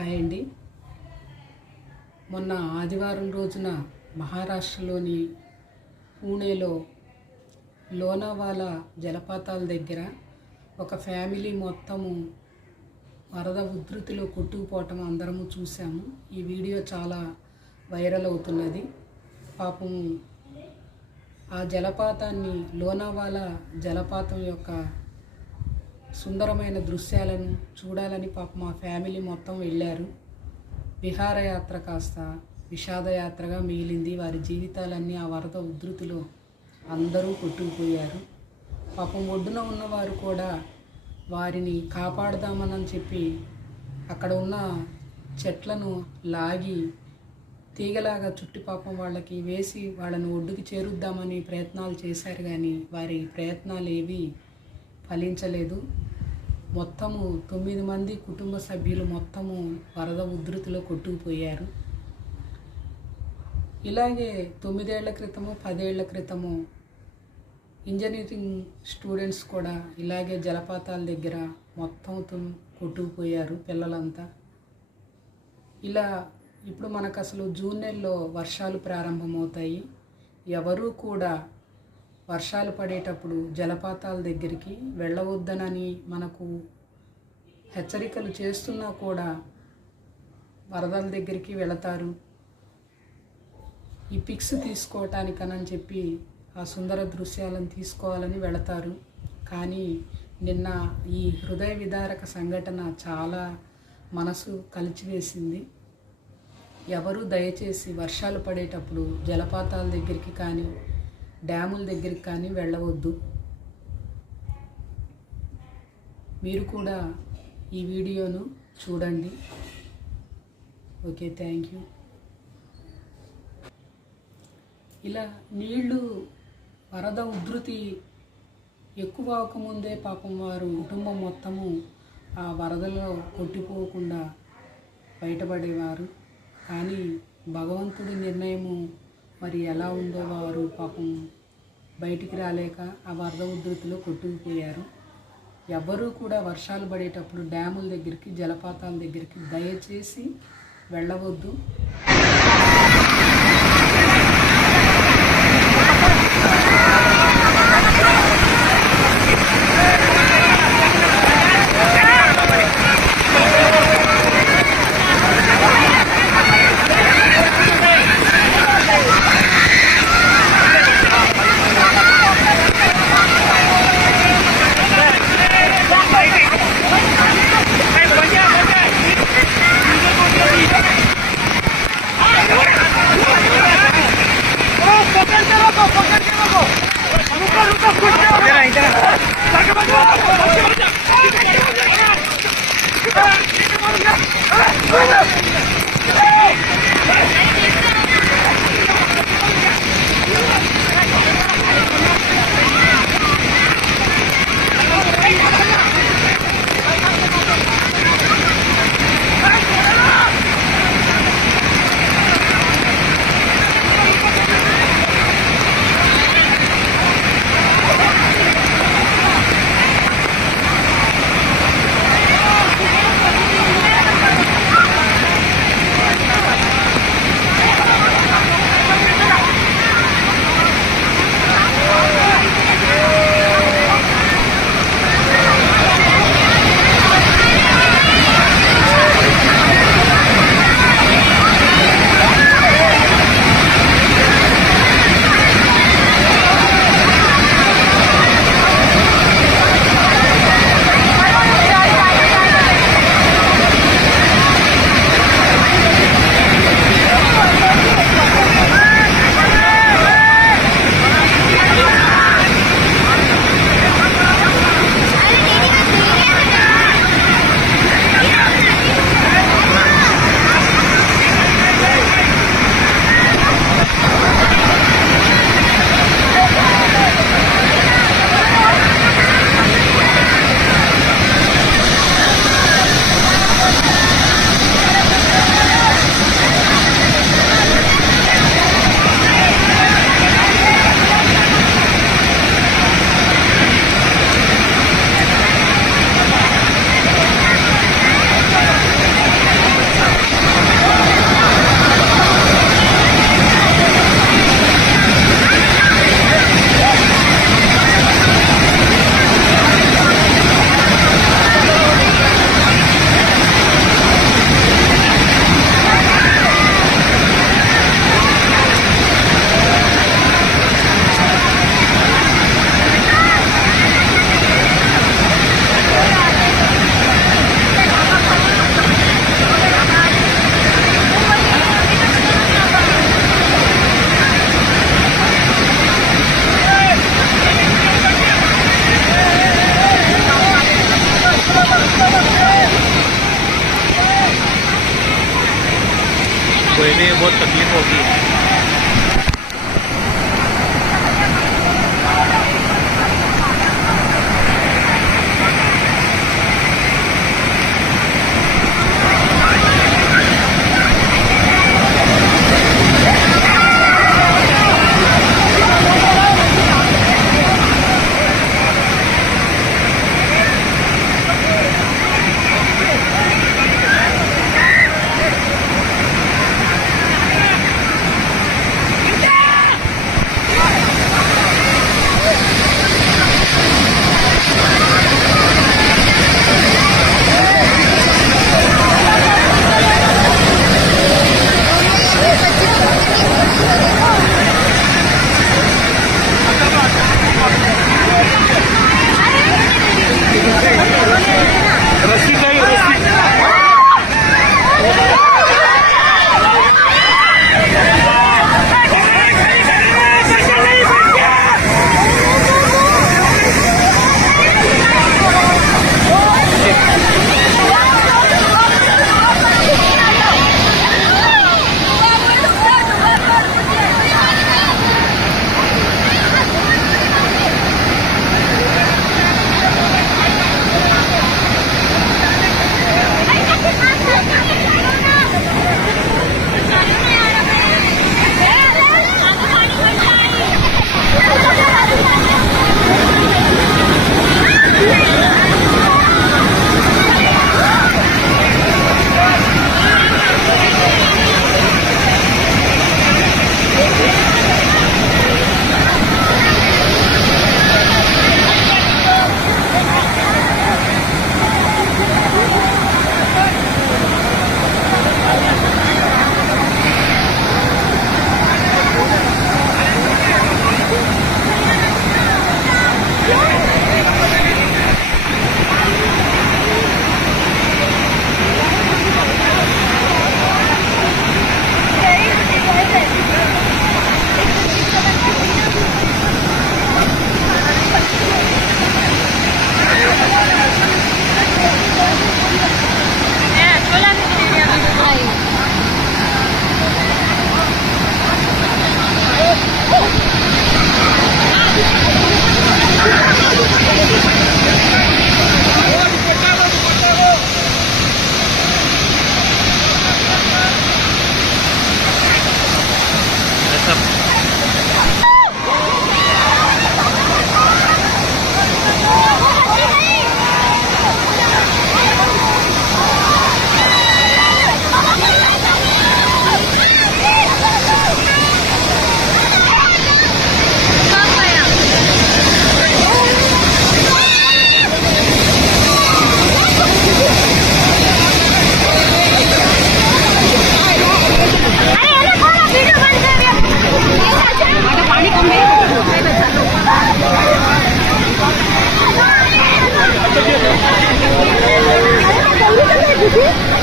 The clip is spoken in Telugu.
హాయ్ అండి. మొన్న ఆదివారం రోజున మహారాష్ట్రలోని పూణేలో లోనావాలా జలపాతాల దగ్గర ఒక ఫ్యామిలీ మొత్తము వరద ఉధృతిలో కొట్టుకుపోవటం అందరము చూసాము. ఈ వీడియో చాలా వైరల్ అవుతున్నది. పాపం ఆ జలపాతాన్ని, లోనావాలా జలపాతం యొక్క సుందరమైన దృశ్యాలను చూడాలని పాపం మా ఫ్యామిలీ మొత్తం వెళ్ళారు. విహారయాత్ర కాస్త విషాదయాత్రగా మిగిలింది. వారి జీవితాలన్నీ ఆ వరద ఉధృతిలో అందరూ కొట్టుకుపోయారు. పాపం ఒడ్డున ఉన్నవారు కూడా వారిని కాపాడదామని చెప్పి అక్కడ ఉన్న చెట్లను లాగి తీగలాగా చుట్టి పాపం వాళ్ళకి వేసి వాళ్ళని ఒడ్డుకి చేరుద్దామని ప్రయత్నాలు చేశారు. కానీ వారి ప్రయత్నాలు ఏవి ఫలించలేదు. మొత్తము 9 మంది కుటుంబ సభ్యులు మొత్తము వరద ఉధృతిలో కొట్టుకుపోయారు. ఇలాగే 9 ఏళ్ల క్రితము 10 ఏళ్ల క్రితము ఇంజనీరింగ్ స్టూడెంట్స్ కూడా ఇలాగే జలపాతాల దగ్గర మొత్తం కొట్టుకుపోయారు పిల్లలంతా. ఇలా ఇప్పుడు మనకు అసలు జూన్ నెలలో వర్షాలు ప్రారంభమవుతాయి. ఎవరూ కూడా వర్షాలు పడేటప్పుడు జలపాతాల దగ్గరికి వెళ్ళవద్దనని మనకు హెచ్చరికలు చేస్తున్నా కూడా వరదల దగ్గరికి వెళతారు. ఈ పిక్స్ తీసుకోవటానికనని చెప్పి ఆ సుందర దృశ్యాలను తీసుకోవాలని వెళతారు. కానీ నిన్న ఈ హృదయ విదారక సంఘటన చాలా మనసు కలిచివేసింది. ఎవరు దయచేసి వర్షాలు పడేటప్పుడు జలపాతాల దగ్గరికి కానీ డ్యాముల దగ్గరికి కానీ వెళ్ళవద్దు. మీరు కూడా ఈ వీడియోను చూడండి. Okay, thank you. ఇలా నీళ్లు వరద ఉధృతి ఎక్కువ అవ్వకముందే పాపం వారు కుటుంబం మొత్తము ఆ వరదలో కొట్టిపోకుండా బయటపడేవారు. కానీ భగవంతుడి నిర్ణయము మరి ఎలా ఉందో వారు పాపం బయటికి రాలేక ఆ వరద ఉధృతిలో కొట్టుకుపోయారు. ఎవ్వరూ కూడా వర్షాలు పడేటప్పుడు డ్యాముల దగ్గరికి జలపాతాల దగ్గరికి దయచేసి వెళ్ళవద్దు. What? कोई भी बहुत तकलीफ होगी। Thank you.